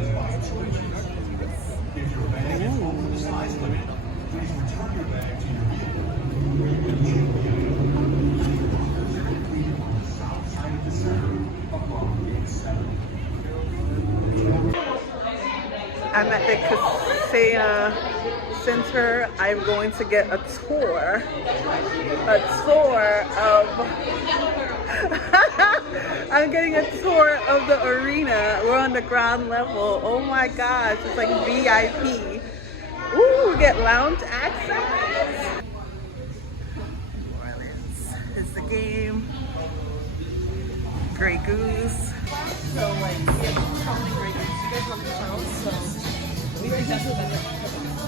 If your bag is over the size limit, please return your bag to your vehicle. On the south side of the center, above gate 7. I'm at the Kaseya Center. I'm going to get a tour of I'm getting a tour of the arena. We're on the ground level. Oh my gosh, it's like VIP. Ooh, we get lounge access. New Orleans is the game. Grey Goose. So like, yeah, probably great. You guys want the tunnels, so we think that's the better.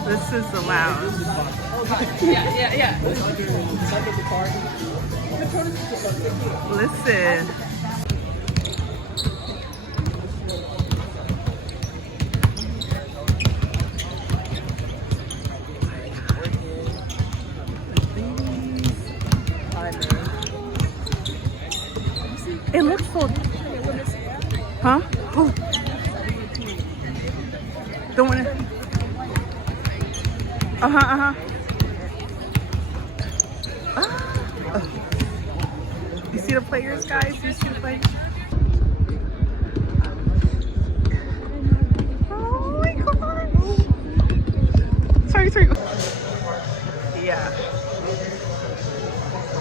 This is the lounge. Yeah. It's under the park. Listen. It looks so. Huh? Oh. The one. You see the players, guys? You see the players? Oh my gosh! Sorry. Yeah.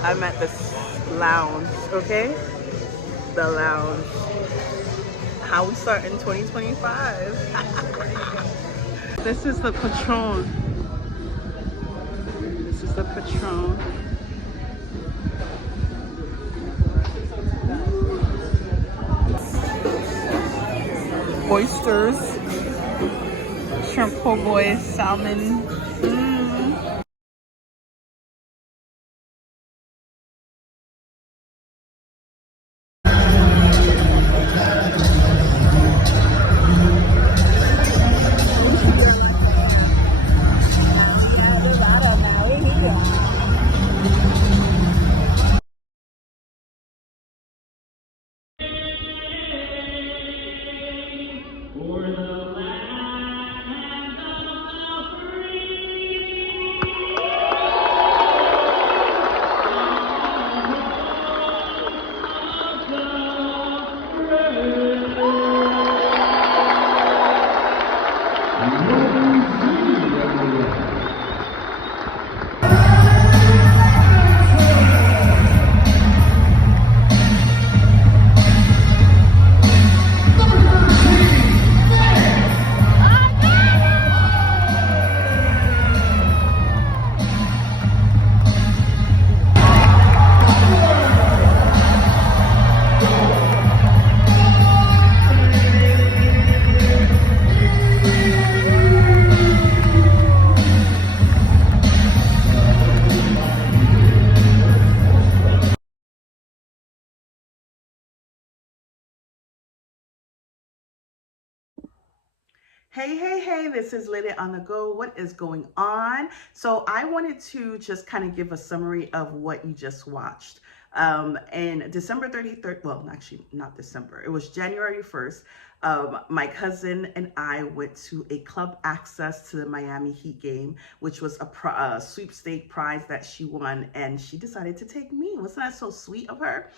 I'm at this lounge, okay? The lounge. How we start in 2025. This is the Patron. This is the Patron. Oysters, shrimp po' boy, salmon. Hey, this is Lady on the Go. What is going on? So I wanted to just kind of give a summary of what you just watched. And December 33rd, well, actually not December, it was January 1st. My cousin and I went to a club access to the Miami Heat game, which was a sweepstake prize that she won, and she decided to take me. Wasn't that so sweet of her?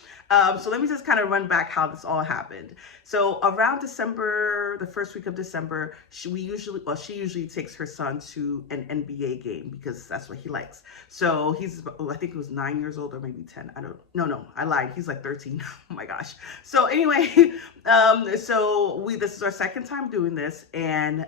So let me just kind of run back how this all happened. So around December, the first week of December, she usually takes her son to an NBA game because that's what he likes. So he's, I think he was 9 years old or maybe 10. No, I lied. He's like 13. Oh my gosh. So anyway, this is our second time doing this. And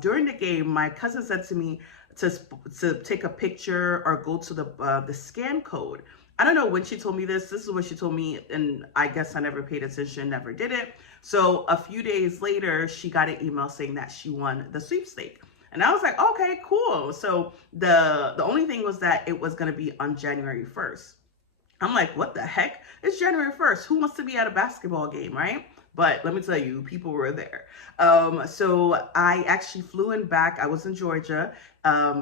during the game, my cousin said to me to take a picture or go to the scan code. I don't know when she told me this. This is what she told me, and I guess I never paid attention, never did it. So a few days later, she got an email saying that she won the sweepstake. And I was like, okay, cool. So the only thing was that it was going to be on January 1st. I'm like, what the heck? It's January 1st. Who wants to be at a basketball game, right? But let me tell you, people were there. So I actually flew in back. I was in Georgia,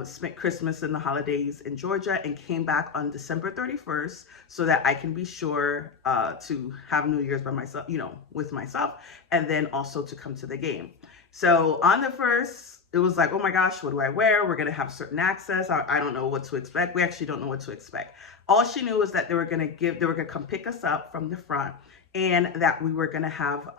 spent Christmas and the holidays in Georgia, and came back on December 31st so that I can be sure to have New Year's by myself, with myself, and then also to come to the game. So on the first, it was like, oh my gosh, what do I wear? We're going to have certain access. I don't know what to expect. We actually don't know what to expect. All she knew was that they were going to come pick us up from the front, and that we were going to have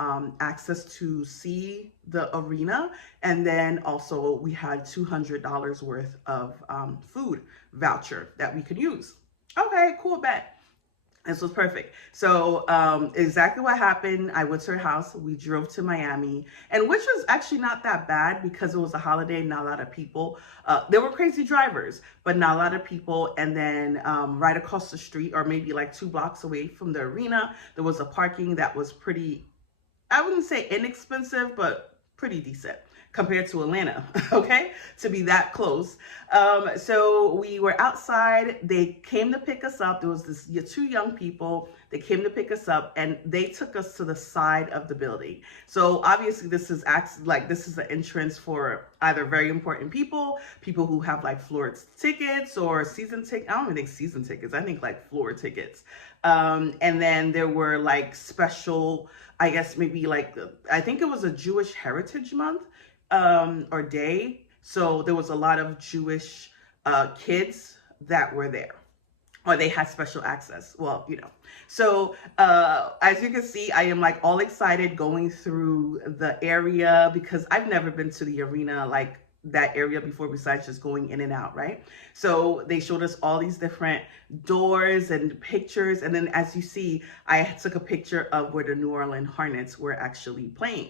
access to see the arena. And then also we had $200 worth of food voucher that we could use. Okay, cool, bet. This was perfect. So exactly what happened. I went to her house. We drove to Miami, and which was actually not that bad because it was a holiday, not a lot of people. There were crazy drivers, but not a lot of people. And then right across the street, or maybe like 2 blocks away from the arena, there was a parking that was pretty, I wouldn't say inexpensive, but pretty decent compared to Atlanta, okay, to be that close. So we were outside. They came to pick us up. There was this 2 young people. They came to pick us up, and they took us to the side of the building. So obviously this is the entrance for either very important people who have like floor tickets or season tickets. I don't even think season tickets. I think like floor tickets. And then there were like special, I guess maybe like, I think it was a Jewish Heritage Month or day. So there was a lot of Jewish kids that were there, or they had special access. Well, So as you can see, I am like all excited going through the area because I've never been to the arena like that area before, besides just going in and out, right? So they showed us all these different doors and pictures. And then as you see, I took a picture of where the New Orleans Hornets were actually playing.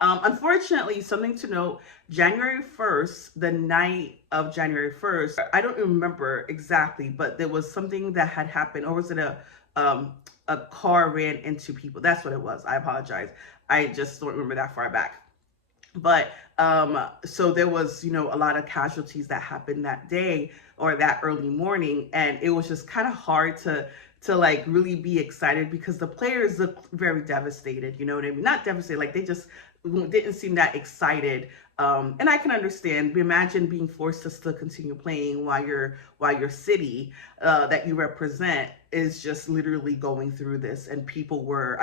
Unfortunately, something to note, January 1st, the night of January 1st, I don't remember exactly, but there was something that had happened, or was it a car ran into people? That's what it was. I apologize. I just don't remember that far back. But so there was, a lot of casualties that happened that day or that early morning. And it was just kind of hard to like really be excited because the players looked very devastated. You know what I mean? Not devastated, like they just didn't seem that excited. And I can understand. Imagine being forced to still continue playing while your city that you represent is just literally going through this. And people were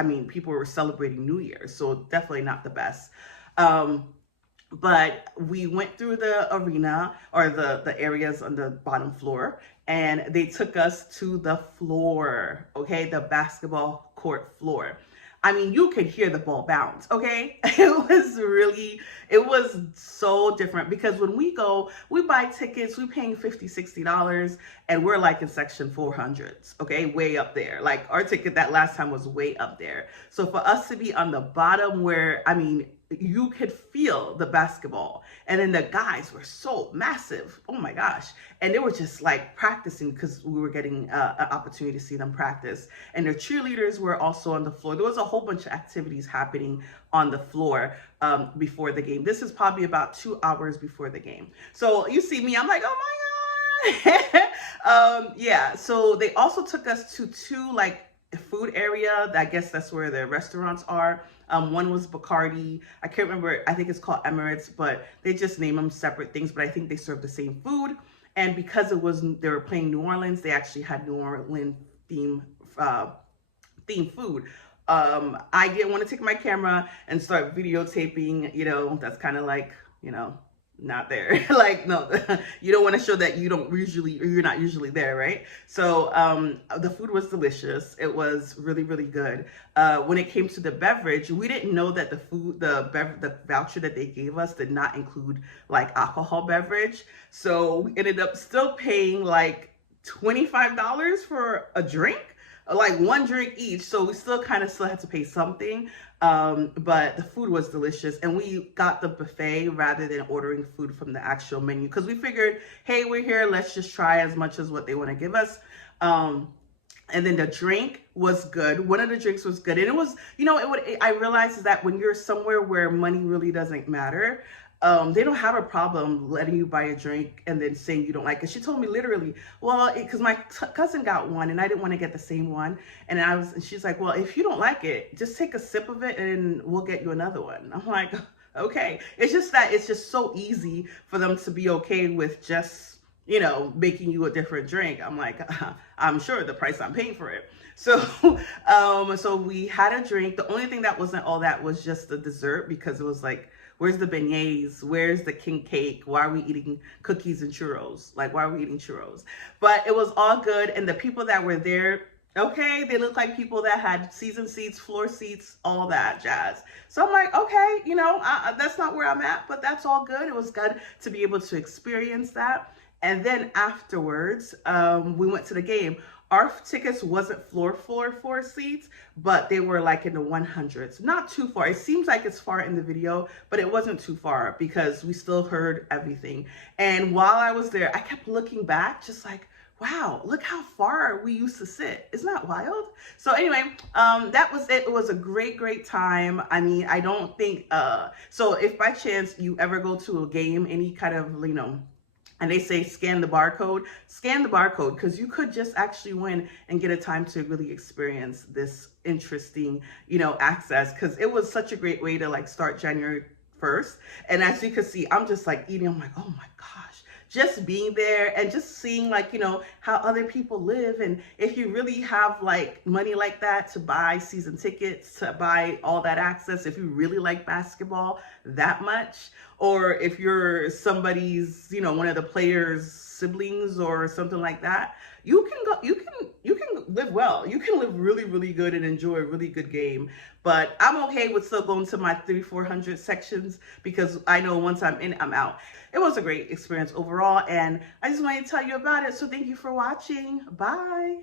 celebrating New Year's, so definitely not the best. But we went through the arena, or the areas on the bottom floor, and they took us to the floor, okay? The basketball court floor. I mean, you could hear the ball bounce, okay? It was so different because when we go, we buy tickets, we're paying $50, $60, and we're like in section 400s, okay? Way up there. Like our ticket that last time was way up there. So for us to be on the bottom where, you could feel the basketball. And then the guys were so massive. Oh my gosh. And they were just like practicing because we were getting an opportunity to see them practice. And the cheerleaders were also on the floor. There was a whole bunch of activities happening on the floor before the game. This is probably about 2 hours before the game. So you see me, I'm like, oh my God. Yeah. So they also took us to 2 like food area. I guess that's where the restaurants are. One was Bacardi. I can't remember. I think it's called Emirates, but they just name them separate things. But I think they serve the same food. And because they were playing New Orleans, they actually had New Orleans theme food. I didn't want to take my camera and start videotaping. That's kind of like, not there. Like, no, you don't want to show that you're not usually there, right? So the food was delicious. It was really, really good. When it came to the beverage, we didn't know that the voucher that they gave us did not include like alcohol beverage. So we ended up still paying like $25 for a drink, like 1 drink each. So we still had to pay something. But the food was delicious, and we got the buffet rather than ordering food from the actual menu because we figured, hey, we're here, let's just try as much as what they want to give us. And then the drink was good. One of the drinks was good, and it was, I realized that when you're somewhere where money really doesn't matter, they don't have a problem letting you buy a drink and then saying you don't like it. She told me literally, well, because my cousin got one and I didn't want to get the same one. And she's like, well, if you don't like it, just take a sip of it and we'll get you another one. I'm like, okay. It's just that it's just so easy for them to be okay with just, you know, making you a different drink. I'm like, I'm sure the price I'm paying for it. So, so we had a drink. The only thing that wasn't all that was just the dessert, because it was like, where's the beignets? Where's the king cake? Why are we eating cookies and churros? Like, why are we eating churros? But it was all good. And the people that were there, okay, they looked like people that had season seats, floor seats, all that jazz. So I'm like, okay, you know, that's not where I'm at, but that's all good. It was good to be able to experience that. And then afterwards, we went to the game. Our tickets wasn't floor seats, but they were like in the 100s. Not too far. It seems like it's far in the video, but it wasn't too far because we still heard everything. And while I was there, I kept looking back, just like, wow, look how far we used to sit. Isn't that wild? So anyway, that was it. It was a great, great time. I mean, I don't think, so if by chance you ever go to a game, any kind of, you know, and they say scan the barcode, because you could just actually win and get a time to really experience this interesting, you know, access, because it was such a great way to like start January 1st. And as you can see, I'm just like eating. I'm like, oh my gosh, just being there and just seeing like, you know, how other people live. And if you really have like money like that to buy season tickets, to buy all that access, if you really like basketball that much, or if you're somebody's, you know, one of the players' siblings or something like that, you can go, you can live well. You can live really, really good and enjoy a really good game. But I'm okay with still going to my 300-400 sections, because I know once I'm in, I'm out. It was a great experience overall, and I just wanted to tell you about it. So thank you for watching. Bye.